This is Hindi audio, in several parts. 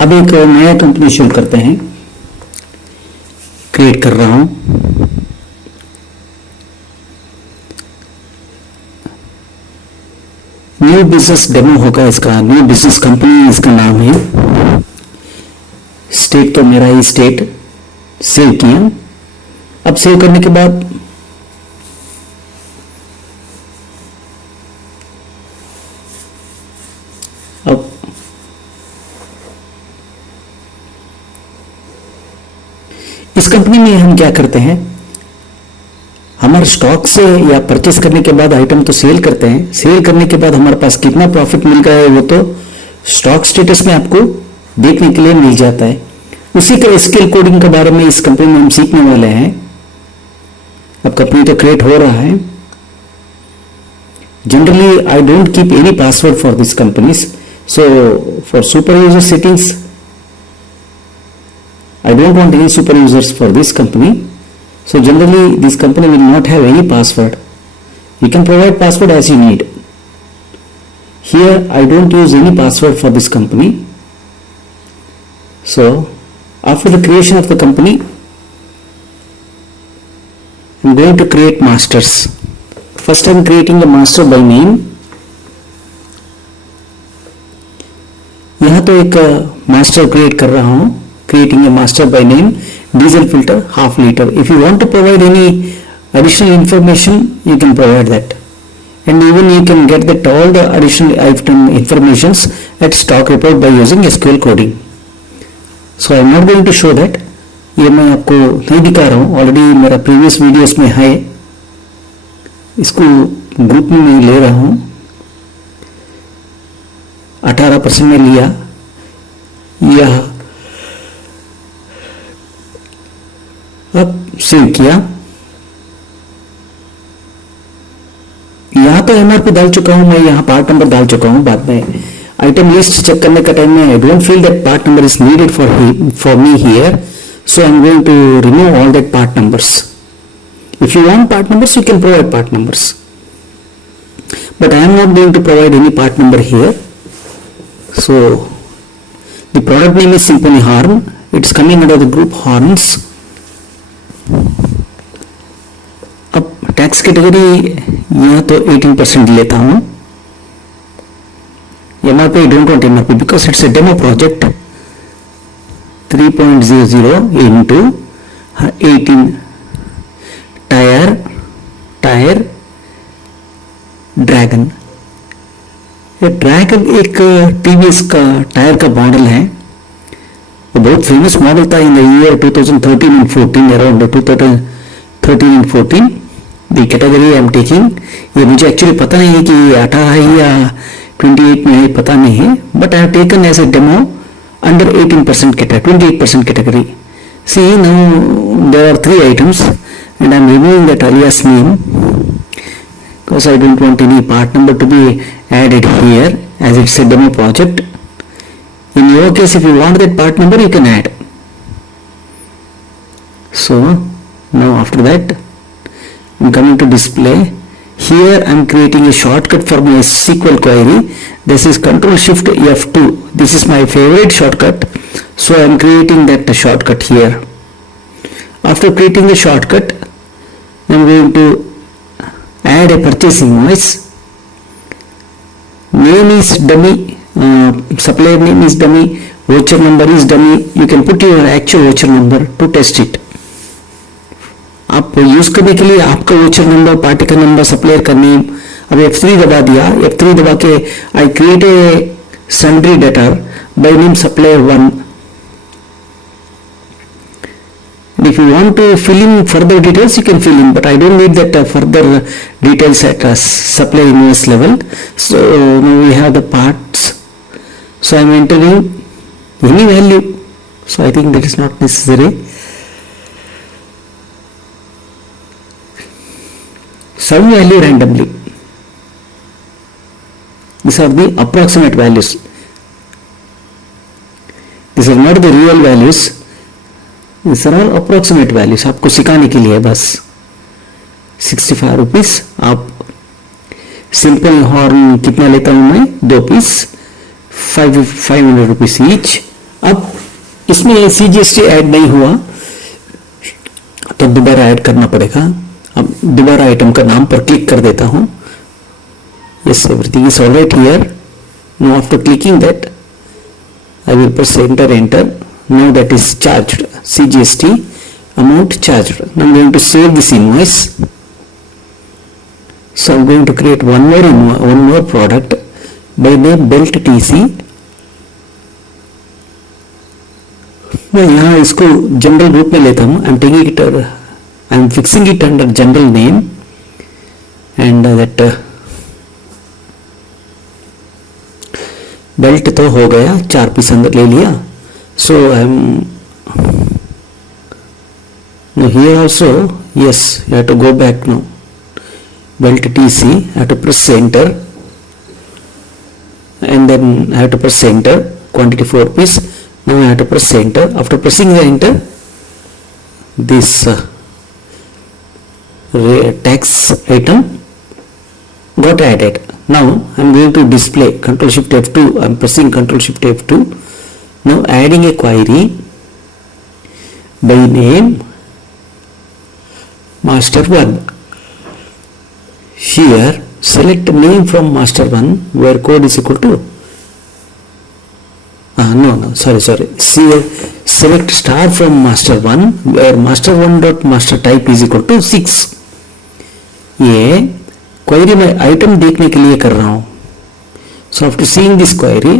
अब एक नया कंपनी शुरू करते हैं, क्रिएट कर रहा हूं। न्यू बिजनेस डेमो होगा इसका, न्यू बिजनेस कंपनी इसका नाम है। स्टेट तो मेरा ही स्टेट, सेव किया। अब सेव करने के बाद अब इस कंपनी में हम क्या करते हैं, हमारे स्टॉक से या परचेस करने के बाद आइटम तो सेल करते हैं। सेल करने के बाद हमारे पास कितना प्रॉफिट मिल गया है वो तो स्टॉक स्टेटस में आपको देखने के लिए मिल जाता है। उसी का स्किल कोडिंग के बारे में इस कंपनी में हम सीखने वाले हैं। अब कंपनी तो क्रिएट हो रहा है। Generally I don't keep any password for this companies, so for super user settings I don't want any super users for this company. So generally this company will not have any password. You can provide password as you need. Here I don't use any password for this company. So after the creation of the company, I am going to create masters. First I am creating a master by name. यहाँ तो एक master create कर रहा हूँ. Creating a master by name, diesel filter half liter. If you want to provide any additional information, you can provide that, and even you can get that all the additional item informations at stock report by using SQL coding. So I am not going to show that. ये मैं आपको नहीं दिखा रहा हूँ, ऑलरेडी मेरा प्रीवियस वीडियोस में है। इसको ग्रुप में मैं ले रहा हूँ, 18% में लिया। यह अब सेव किया। यहां तो एमआरपी डाल चुका हूं मैं, यहां पार्ट नंबर डाल चुका हूं। बाद में आइटम लिस्ट चेक करने का टाइम में I don't feel that part number is needed for me here, so I am going to remove all that part numbers. If you want part numbers you can provide part numbers, but I am not going to provide any part number here. So the product name is Symphony Horn. It's coming under the group Horns. अब टैक्स कैटेगरी यहाँ तो 18% लेता हूँ। MRP don't want MRP because it's a demo project. 3.00 into 18 tyre dragon. ये ड्रैगन एक टीवीएस का टायर का मॉडल है। वो बहुत फेमस मॉडल था in the year 2013 and 14, around 2013 and 14। The category I am taking, ये मुझे एक्चुअली पता नहीं है कि ये 18 है या 28 में है, पता नहीं है, but I have taken as a demo under 18% category, 28% category. See now there are 3 items and I am removing that alias name because I don't want any part number to be added here as it's a demo project. In your case, if you want that part number, you can add. So now after that, I'm coming to display. Here I'm creating a shortcut for my SQL query. This is Control Shift F2. This is my favorite shortcut. So I'm creating that shortcut here. After creating the shortcut, I'm going to add a purchase invoice. Name is dummy. Supplier name is dummy, voucher number is dummy. You can put your actual voucher number to test it. आप यूज करने के लिए आपका वोचर नंबर, पार्टी का नंबर, सप्लायर का नेम। अब F3 दबा दिया। F3 दबा के I create a sundry debtor by name supplier 1। If you want to fill in further details, you can fill in, but I don't need that further details at supplier invoice level. So now we have the parts. So I am entering any value. So I think that is not necessary. Some value randomly. These are the approximate values. These are not the real values. These are all approximate values. आपको सिखाने के लिए बस 65 रुपीस। आप सिंपल हॉर्न कितना लेता हूँ मैं, 2 पीस, 500 रुपीस ईच। अब इसमें CGST ऐड नहीं हुआ तो दोबारा ऐड करना पड़ेगा। अब दोबारा आइटम का नाम पर क्लिक कर देता हूं। Yes, everything is alright here. Now after clicking that I will press enter. Now that is charged, CGST amount charged. Now I'm going to save this invoice. So I'm going to create one more product by name Belt TC. मैं यहाँ इसको जनरल रूप में लेता हूँ। I am fixing it under general name and that belt तो हो गया, 4 पीस अंदर ले लिया। So I am here also, yes, you have to go back no belt TC, have to press enter and then I have to press enter, quantity 4 piece. Now I have to press enter. After pressing the enter, this tax item got added. Now I am going to display Ctrl Shift F2. I am pressing Ctrl Shift F2. Now adding a query by name master1. Here select name from master1 where code is equal to sorry. Here select star from master1 where master1 dot master type is equal to 6. ये क्वेरी मैं आइटम देखने के लिए कर रहा हूं। So after seeing this query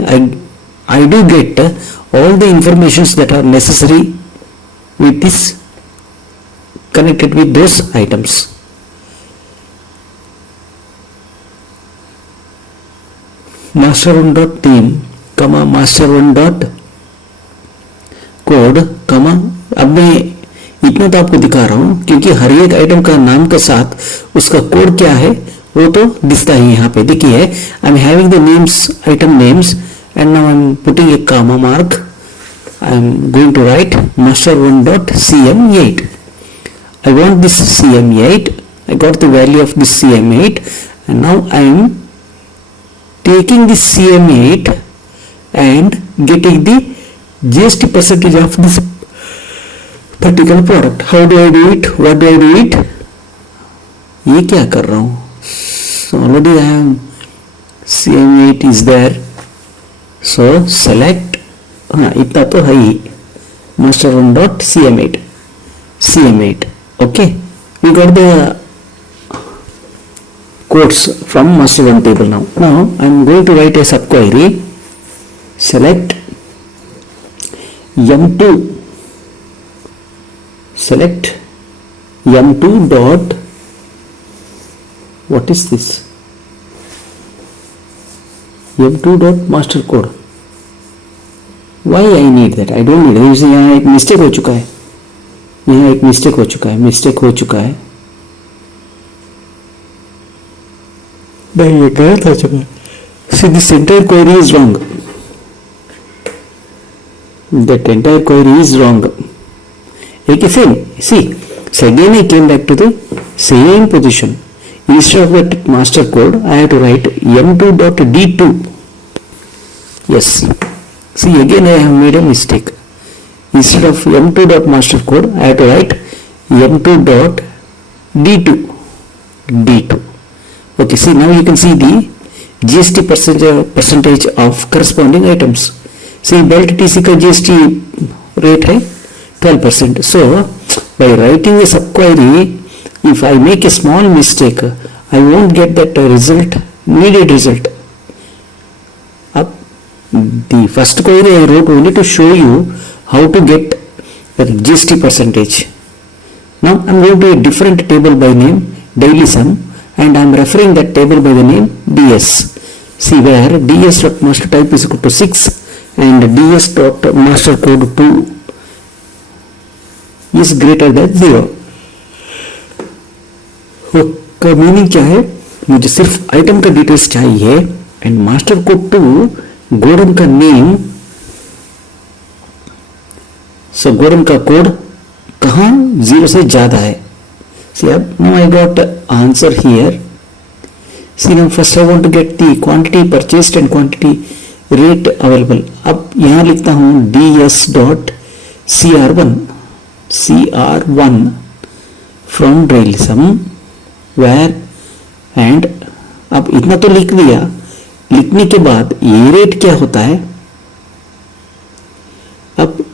I do get all the informations that are necessary with this connected with those items. master1 dot name कमा master1 dot कोड कमा, अब मैं इतना तो आपको दिखा रहा हूं क्योंकि हर एक आइटम का नाम के साथ उसका कोड क्या है वो तो दिखता ही यहाँ पे। देखिए, I am having the names, item names, and now I am putting a comma mark. I am going to write master1 dot CM8. I want this CM8. I got the value of this CM8 and now I am taking this CM8 and getting the GST percentage of this particular product. How do I do it? What do I do it? ये क्या कर रहा हूँ? So already I have CM8 is there. So select, हाँ इतना तो है ही, master1 dot CM8. Okay, we got the codes from master1 table now. Now I am going to write a subquery. Select M2. Select M2 dot, what is this? M2 dot master code. Why I need that? I don't need it. यहाँ एक मिस्टेक हो चुका है, यहाँ एक मिस्टेक हो चुका है, मैं ये गलत हो चुका है। See, this entire query is wrong. That entire query is wrong. See, so again I came back to the same position. Instead of that master code, I have to write M2.D2. Yes. See, again I have made a mistake. Instead of M2.master code, I have to write M2.D2. D2. Okay, see, now you can see the GST percentage of corresponding items. See, belt TC का GST rate है 12%. So, by writing a subquery, if I make a small mistake, I won't get that needed result. Up the first query I wrote only to show you how to get the GST percentage. Now I am going to a different table by name daily sum, and I am referring that table by the name DS. See, where DS dot master type is equal to 6 and DS dot master code 2 is greater than 0. का मीनिंग क्या है? मुझे सिर्फ आइटम का डिटेल्स चाहिए एंड मास्टर कोड 2 गोडम का नेम। सो गोडम का कोड कहां 0 से ज्यादा है। See, now I got answer here. See, now first I want to get the quantity purchased and quantity rate available. अब यहां लिखता हूं ds dot CR1 from drill some where and. अब इतना तो लिख दिया, लिखने के बाद ये रेट क्या होता है। अब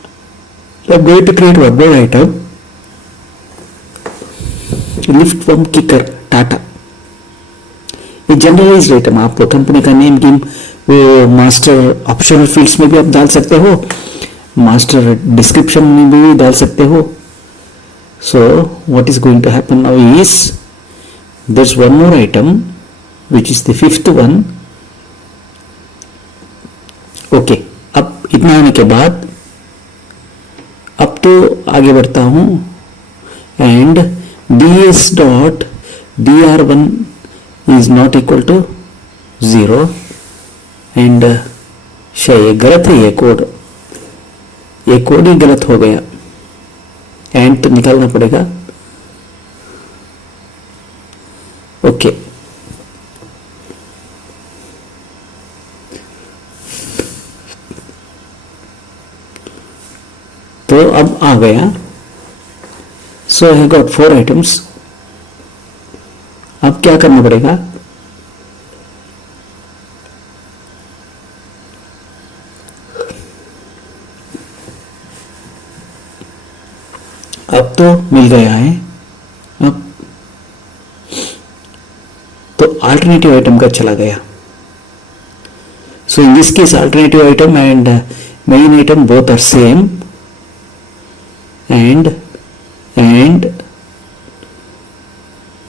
I'm going to create one more item, lift from kicker Tata. ये जनरलाइज आइटम, आप कंपनी का नेम गेम वो मास्टर ऑप्शनल फील्ड्स में भी आप डाल सकते हो, मास्टर डिस्क्रिप्शन में भी डाल सकते हो। So what is going to happen now is there is one more item which is the fifth one. Okay, अब इतना आने के बाद अब तो आगे बढ़ता हूं and ds dot dr1 is not equal to 0 and शायद गलत है, ये कोड ही गलत हो गया, एंड तो निकालना पड़ेगा। ओके, तो अब आ गया। सो आई गॉट 4 आइटम्स। अब क्या करना पड़ेगा, अब तो मिल गया है। अब तो अल्टरनेटिव आइटम का चला गया। So in this case alternative item and main item both are same and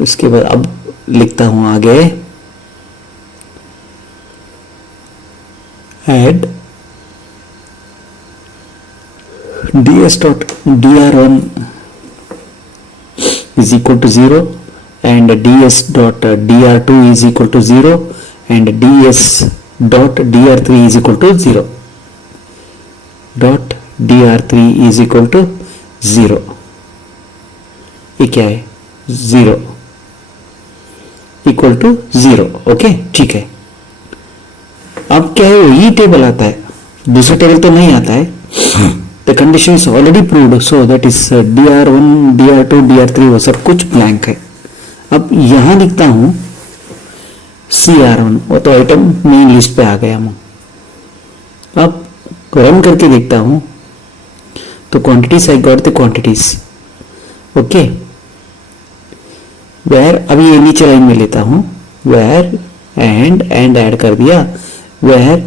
उसके बाद अब लिखता हूं आगे add ds dot dr1 is equal to 0 and ds dot dr2 is equal to 0 and ds dot dr3 is equal to 0 dot dr3 is equal to 0। ये क्या है, 0 इक्वल टू 0। ओके, ठीक है। अब क्या है, वही टेबल आता है, दूसरा टेबल तो नहीं आता है। The condition is already proved, so that is dr1 dr2 dr3 वो सब कुछ ब्लैंक है। अब यहां लिखता हूं CR1, वो तो आइटम मेन लिस्ट पे आ गया हूं। अब रन करके देखता हूं तो quantities I got the quantities. Okay, where, अभी ये नीचे लाइन में लेता हूं, वेयर एंड ऐड कर दिया, where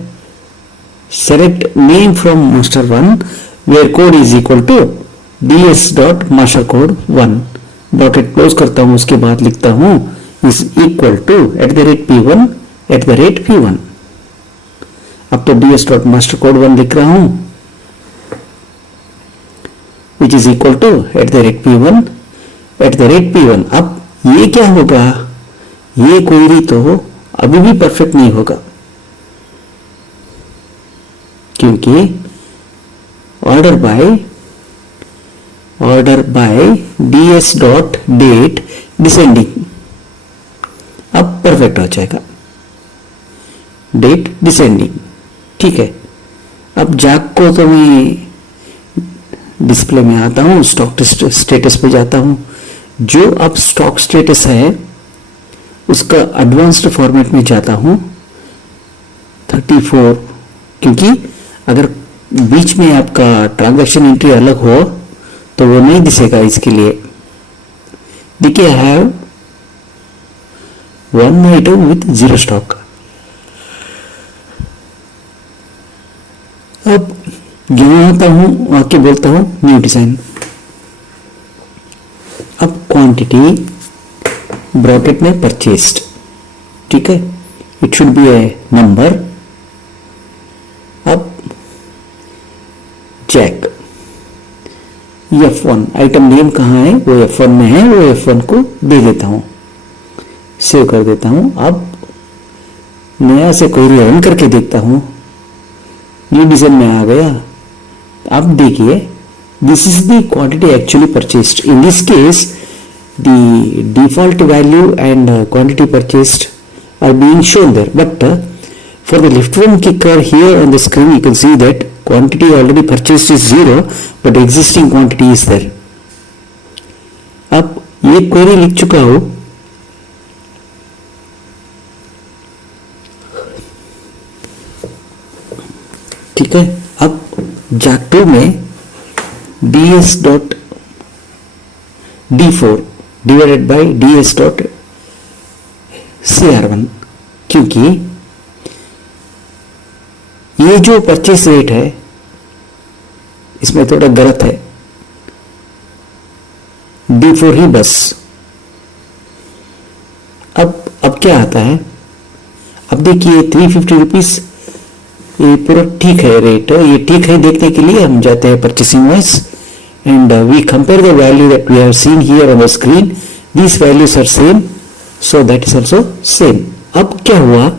select name from master 1 where code is equal to ds dot master code 1 bracket close करता हूं। उसके बाद लिखता हूं is equal to @p1 @p1। अब तो ds डॉट मास्टर कोड 1 लिख रहा हूं which is equal to @p1 @p1। अब ये क्या होगा, ये क्वेरी तो अभी भी परफेक्ट नहीं होगा, क्योंकि order by ds dot date descending अब परफेक्ट हो जाएगा, डेट डिसेंडिंग। ठीक है, अब जैक को तो मैं डिस्प्ले में आता हूं, स्टॉक स्टेटस पे जाता हूं। जो अब स्टॉक स्टेटस है उसका एडवांस्ड फॉर्मेट में जाता हूं 34, क्योंकि अगर बीच में आपका ट्रांजैक्शन एंट्री अलग हो तो वो नहीं दिखेगा। इसके लिए देखिए, I have 1 item with 0 stock. अब यहां आता हूं, आके बोलता हूं न्यू डिजाइन। अब क्वांटिटी ब्रैकेट में परचेस्ड, ठीक है, it should be A number. अब चेक F1 आइटम नेम कहाँ है, वो F1 में है, वो F1 को दे देता हूं, सेव कर देता हूं। अब नया से क्वेरी रन करके देखता हूं, न्यू डिजाइन में आ गया। अब देखिए, this is the quantity actually purchased. In this case, the default value and quantity purchased are being shown there, but For the left one kicker here on the screen, you can see that quantity already purchased is 0, but existing quantity is there. अब ये क्वेरी लिख चुका हूं, ठीक है। अब JAK2 में ds dot d4 divided by ds dot cr1, क्योंकि ये जो परचेस रेट है इसमें थोड़ा गलत है, D4 ही बस। अब क्या आता है, अब देखिए 350 रुपीज, ये पूरा ठीक है रेट, ये ठीक है देखने के लिए हम जाते हैं purchasing wise and we compare the value that we have seen here on the screen, these values are same, so that is also same. अब क्या हुआ,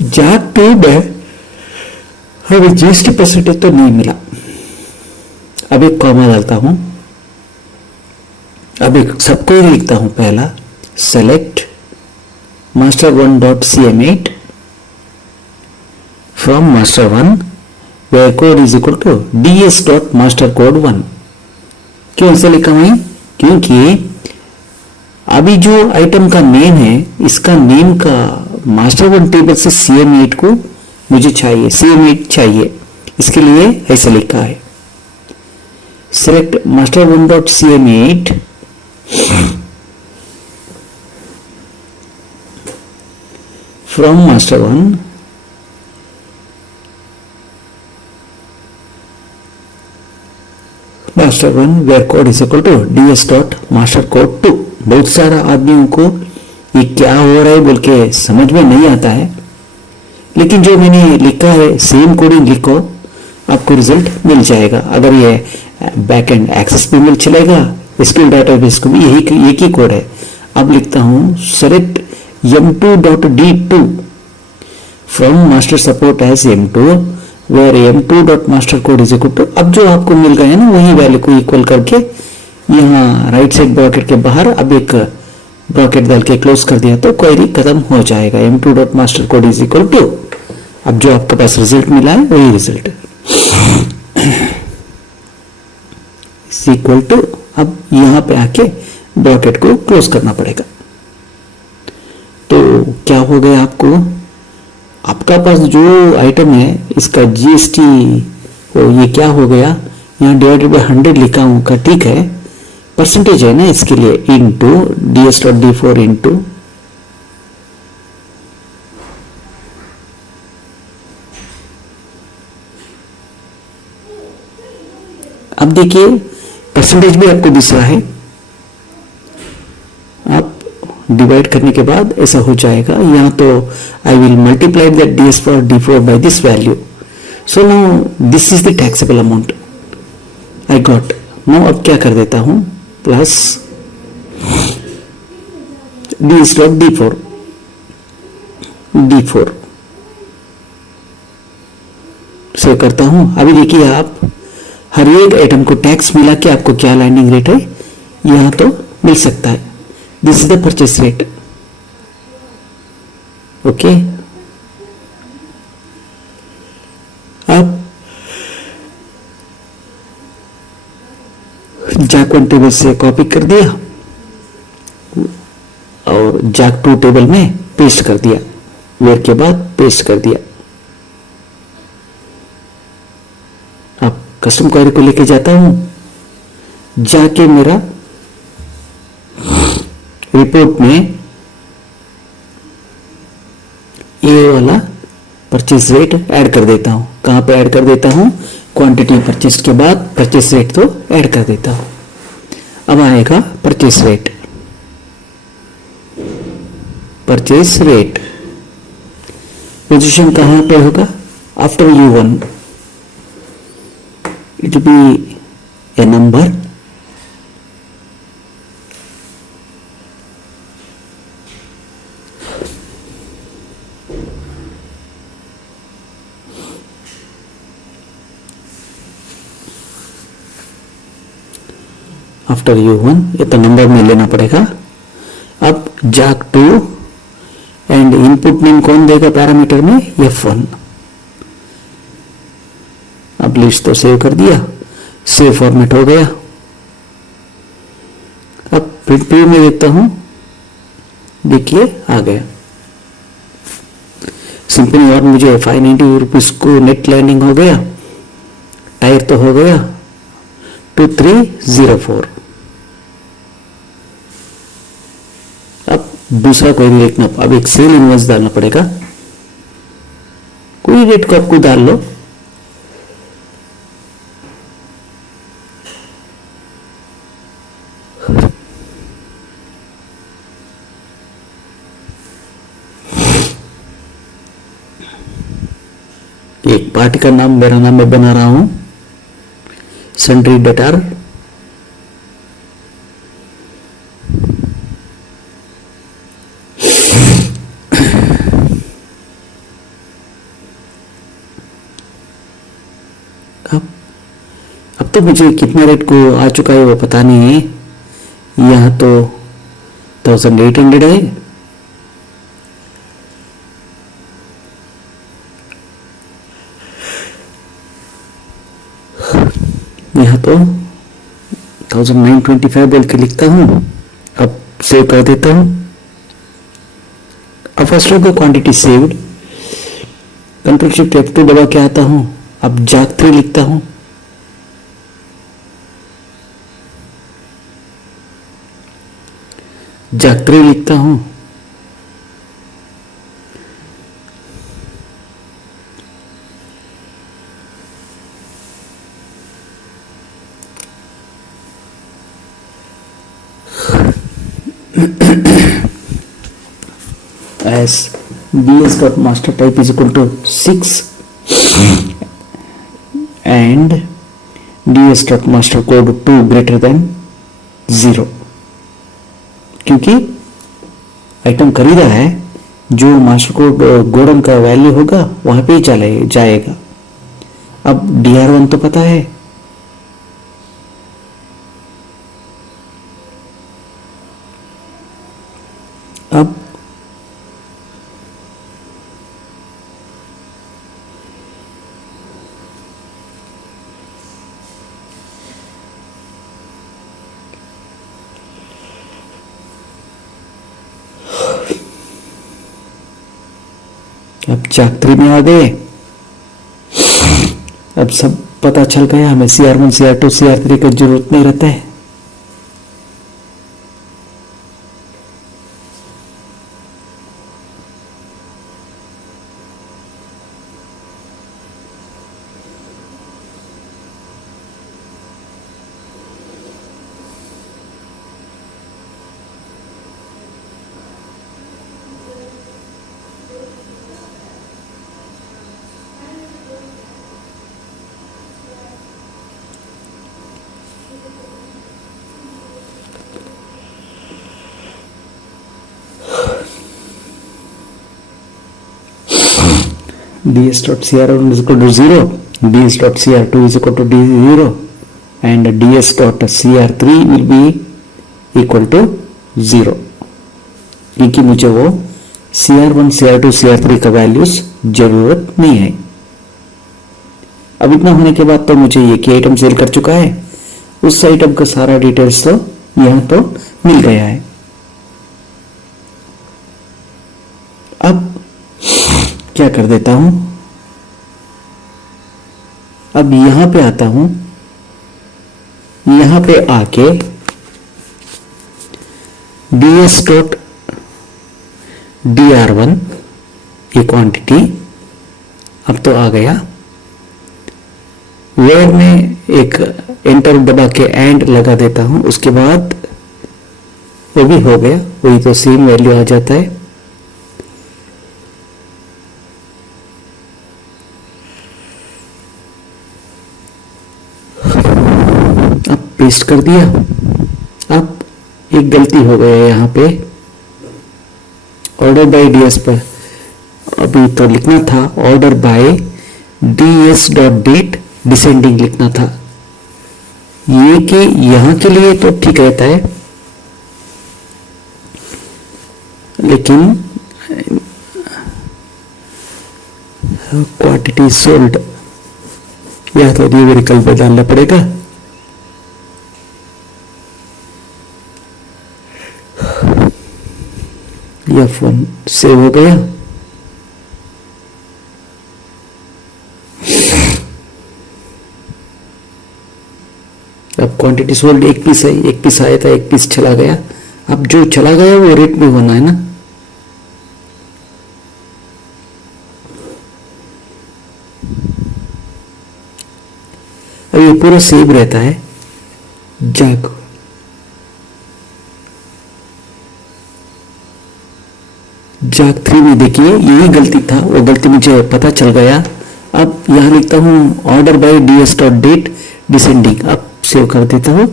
JAK2 में हमें GST परसेंटेज तो नहीं मिला। अब एक कॉमा डालता हूं, अब एक सबको ही लिखता हूं, पहला select master1 dot cm8 from master1 where code is equal to ds dot master code 1। क्यों ऐसा लिखा हुआ, क्योंकि अभी जो आइटम का नेम है, इसका नेम का master1 टेबल से cm8 को मुझे चाहिए, cm8 चाहिए, इसके लिए ऐसा लिखा है, select master1 dot cm8 from master1 where code is equal to ds dot master code 2। बहुत सारा आदमियों को ये क्या हो रहा है बोल के समझ में नहीं आता है, लेकिन जो मैंने लिखा है सेम कोडिंग लिखो, आपको रिजल्ट मिल जाएगा। अगर ये बैक एंड एक्सेस पे मिल चलेगा, SQL डाटाबेस को भी यही एक ही कोड है। अब लिखता हूं select m2.d2 from master support as m2 where m2.master code is equal to, अब जो आपको मिल गया है ना वही वैल्यू को इक्वल करके यहाँ राइट साइड ब्रैकेट के बाहर अब एक ब्रैकेट डाल के क्लोज कर दिया तो क्वेरी खत्म हो जाएगा। m2.master code is equal to, अब जो आपके पास रिजल्ट मिला है वही रिजल्ट इज इक्वल टू, अब यहां पे आके ब्रैकेट को क्लोज करना पड़ेगा। तो क्या हो गया, आपका पास जो आइटम है इसका GST ये क्या हो गया, यहाँ डिवाइडेड बाय 100 लिखा हूं का, ठीक है, परसेंटेज है ना इसके लिए, इनटू ds.d4 इनटू अब देखिए परसेंटेज भी आपको दिख रहा है, आप डिवाइड करने के बाद ऐसा हो जाएगा। यहाँ तो I will multiply that ds4 by this value, so now this is the taxable amount I got. Now अब क्या कर देता हूं, प्लस ds.d4 सेव करता हूं। अभी देखिए आप हर एक आइटम को टैक्स मिला के आपको क्या लैंडिंग रेट है यहां तो मिल सकता है। This is the purchase rate, okay. अब JAK1 टेबल से कॉपी कर दिया और JAK2 टेबल में पेस्ट कर दिया, वेयर के बाद पेस्ट कर दिया। अब कस्टम क्वेरी को लेके जाता हूं, जाके मेरा रिपोर्ट में ये वाला परचेस रेट ऐड कर देता हूं। कहां पे ऐड कर देता हूं, क्वांटिटी परचेस के बाद परचेस रेट तो ऐड कर देता हूं। अब आएगा purchase rate, purchase rate position कहां पे होगा, after U1 it will be a number, after U1 ये तो नंबर में लेना पड़ेगा। अब JAK2 एंड इनपुट नेम कौन देगा पैरामीटर में, F1। अब लिस्ट तो सेव कर दिया, सेव फॉर्मेट हो गया। अब प्रिंट प्रीव्यू में देखता हूं, देखिए आ गया। सिंपली और मुझे 590 रुपीज को नेट लैंडिंग हो गया, टायर तो हो गया 2304। अब दूसरा कोई भी लिखना, अब एक सेल इनवॉइस डालना पड़ेगा, कोई रेट को आपको डाल लो। एक पार्टी का नाम, मेरा नाम मैं बना रहा हूं, सन्ड्री डेटार। अब तो मुझे कितना रेट को आ चुका है वो पता नहीं है। यहां तो 1800 है। यहाँ तो 1925 बोल के लिखता हूँ। अब सेव कर देता हूँ। अब first of the quantity saved, control shift F2 दबा के आता हूँ। अब जाक 3 लिखता हूँ। जाक 3 लिखता हूँ। as bs.master type is equal to 6 and ds.master code 2 greater than 0, क्योंकि आइटम खरीदा है, जो मास्टर कोड गोडम का वैल्यू होगा वहां पे ही चले जाएगा। अब dr1 तो पता है, अब जाक 3 में आ गए। अब सब पता चल गया, हमें CR1 CR2 CR3 की जरूरत नहीं रहता है। ds.cr1 is equal to 0, ds.cr2 is equal to d0 and ds.cr3 will be equal to 0, क्योंकि मुझे वो CR1 CR2 CR3 का वैल्यूज जरूरत नहीं है। अब इतना होने के बाद तो मुझे ये की आइटम सेल कर चुका है, उस आइटम का सारा डिटेल्स तो यहां तो मिल गया है। अब क्या कर देता हूं, अब यहां पे आता हूं, यहां पे आके ds.dr1 ये क्वांटिटी अब तो आ गया। वेयर में एक एंटर दबा के एंड लगा देता हूं, उसके बाद वो भी हो गया, वही तो सेम वैल्यू आ जाता है। अब पेस्ट कर दिया। अब एक गलती हो गया यहाँ पे, ऑर्डर बाय डीएस पर अभी तो लिखना था order by ds dot date descending लिखना था। ये कि यहां के लिए तो ठीक रहता है, लेकिन क्वांटिटी सोल्ड, या तो ये विकल्प डालना पड़ेगा। F1 सेव हो गया। अब क्वांटिटी सोल्ड एक पीस है, एक पीस आया था, एक पीस चला गया। अब जो चला गया वो रेट में होना है ना। अब ये पूरा सेव रहता है। जाग जाग 3 में देखिए यही गलती था, वो गलती मुझे पता चल गया। अब यहां लिखता हूं order by ds dot date descending. अब सेव कर देता हूं।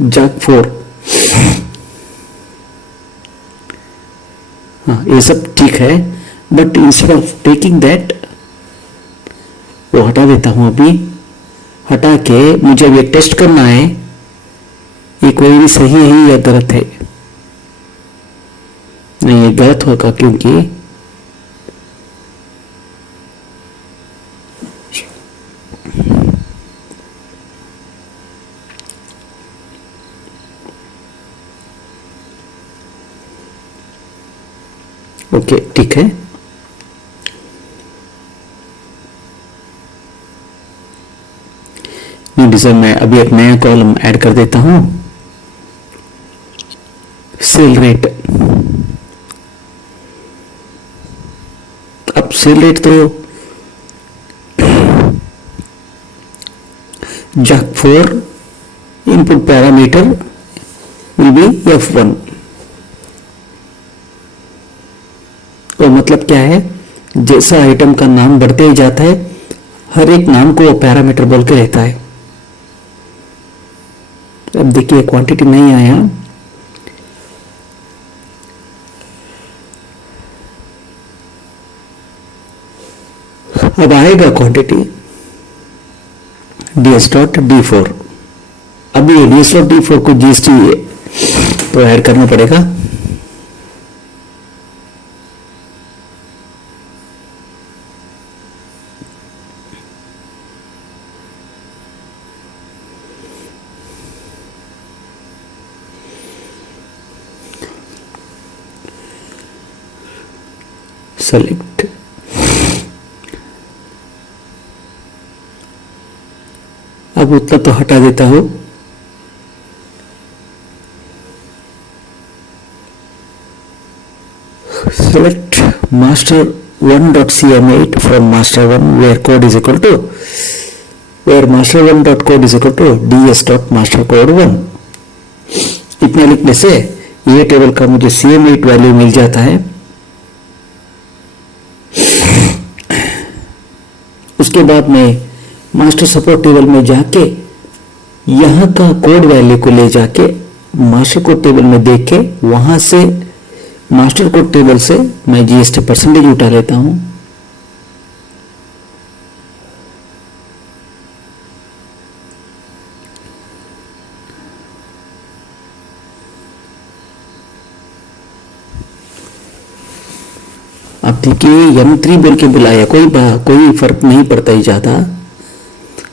जाग 4, हाँ ये सब ठीक है, but instead of taking that वो हटा देता हूं। अभी हटा के मुझे अब ये टेस्ट करना है ये कोई भी सही है या गलत है। नहीं, ये गलत होगा क्योंकि ओके ठीक है। न्यू डिजाइन में अभी एक नया कॉलम ऐड कर देता हूं, सेल रेट। अब सेल रेट तो जाग 4 input parameter will be F1। तो मतलब क्या है, जैसा आइटम का नाम बढ़ते ही जाता है हर एक नाम को पैरामीटर बोल के रहता है। अब देखिए क्वांटिटी नहीं आया, अब आएगा क्वांटिटी ds डॉट d4। अभी ds डॉट d4 को GST तो ऐड करना पड़ेगा। सेलेक्ट, अब उतना तो हटा देता हूं। Select master 1.cm8 from master 1 where code is equal to where master 1 dot code is equal to ds dot master code 1। इतना लिखने से ये टेबल का मुझे cm8 वैल्यू मिल जाता है। उसके बाद मैं मास्टर सपोर्ट टेबल में जाके यहां का कोड वैल्यू को ले जाके मास्टर कोड टेबल में देख के वहां से मास्टर कोड टेबल से मैं जीएसटी परसेंटेज उठा लेता हूं। अब देखिए M3 बोल के बुलाया, कोई फर्क नहीं पड़ता ही ज्यादा।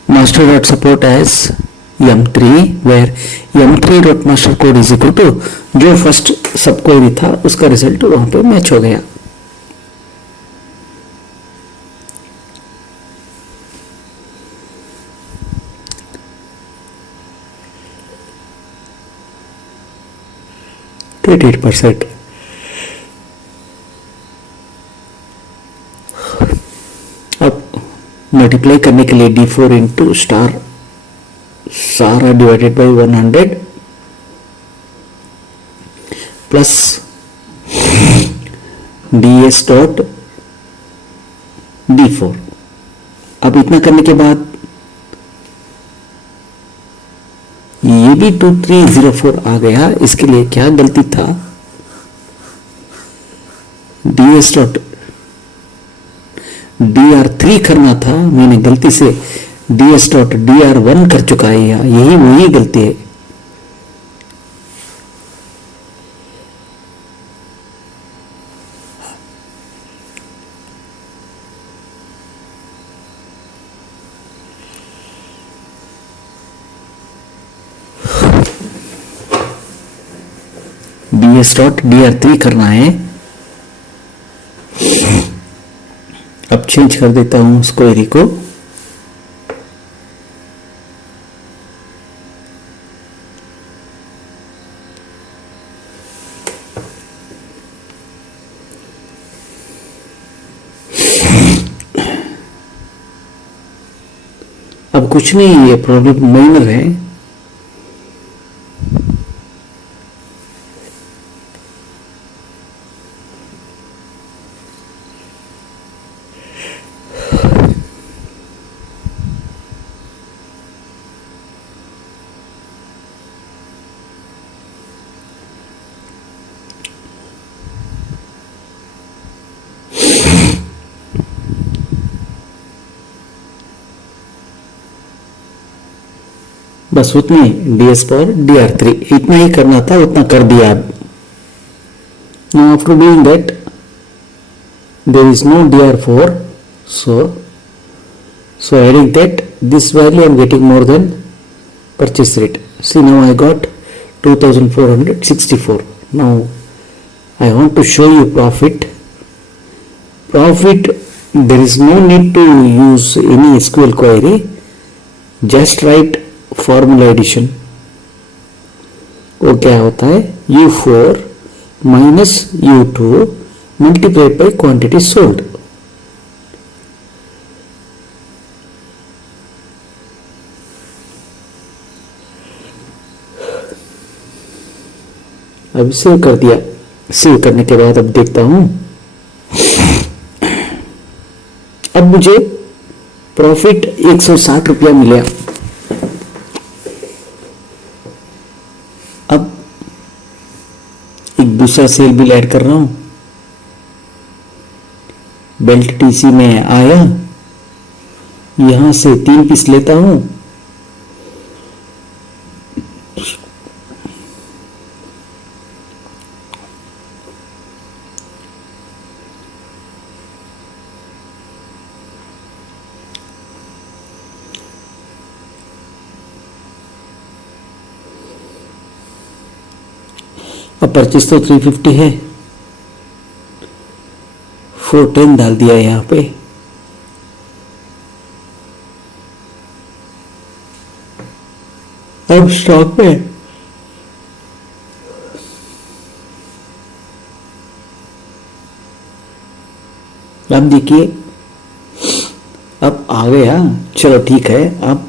Master dot support as M3 where M3 dot master code is equal to जो फर्स्ट सब क्वेरी था उसका रिजल्ट वहां पे मैच हो गया। %. अब मल्टीप्लाई करने के लिए D4 इंटू स्टार सारा divided by 100 plus ds dot D4। अब इतना करने के बाद ये भी 2304 आ गया। इसके लिए क्या गलती था, ds डॉट dr3 करना था, मैंने गलती से ds डॉट dr1 कर चुका है। यही वही गलती है। ds.dr3 करना है। अब चेंज कर देता हूं उस क्वेरी को। अब कुछ नहीं, ये प्रॉब्लम माइनर है। बस उतना ही, ds/dr3 इतना ही करना था, उतना कर दिया। अब now after doing that there is no dr4, so adding that this value I am getting more than purchase rate. See, now I got 2464. Now I want to show you profit. There is no need to use any SQL query, just write formula addition. वो क्या होता है, U4 minus U2 multiplied by quantity sold. अब सेव कर दिया। सेव करने के बाद अब देखता हूं, अब मुझे प्रॉफिट 160 रुपया मिला। अब एक दूसरा सेल बिल ऐड कर रहा हूं। बेल्ट टीसी में आया, यहां से 3 पीस लेता हूं। अब परचेस तो 350 है, 410 डाल दिया यहां पे। अब स्टॉक में अब देखिए, अब आ गया। चलो ठीक है, अब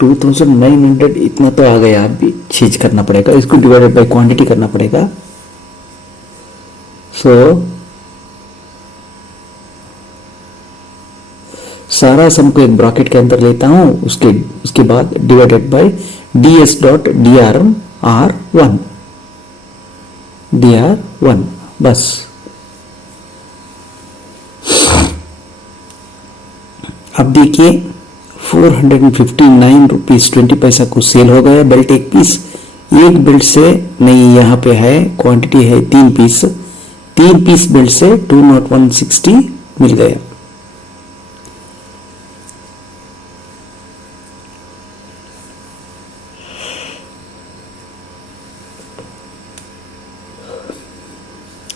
2900 इतना तो आ गया। अब भी चेंज करना पड़ेगा, इसको डिवाइडेड बाय क्वांटिटी करना पड़ेगा। सारा सम को एक ब्रैकेट के अंदर लेता हूं, उसके बाद डिवाइडेड बाय ds.dr1 बस। अब देखिए 459 रुपीज 20 पैसा को सेल हो गया बेल्ट एक पीस। एक बेल्ट से नहीं, यहाँ पे है क्वांटिटी है 3 पीस, 3 पीस बेल्ट से 20160 मिल गया।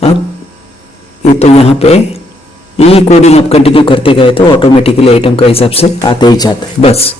अब ये तो यहाँ पे ये कोडिंग आप कंटिन्यू करते गए तो ऑटोमेटिकली आइटम का हिसाब से आते ही जाता है बस।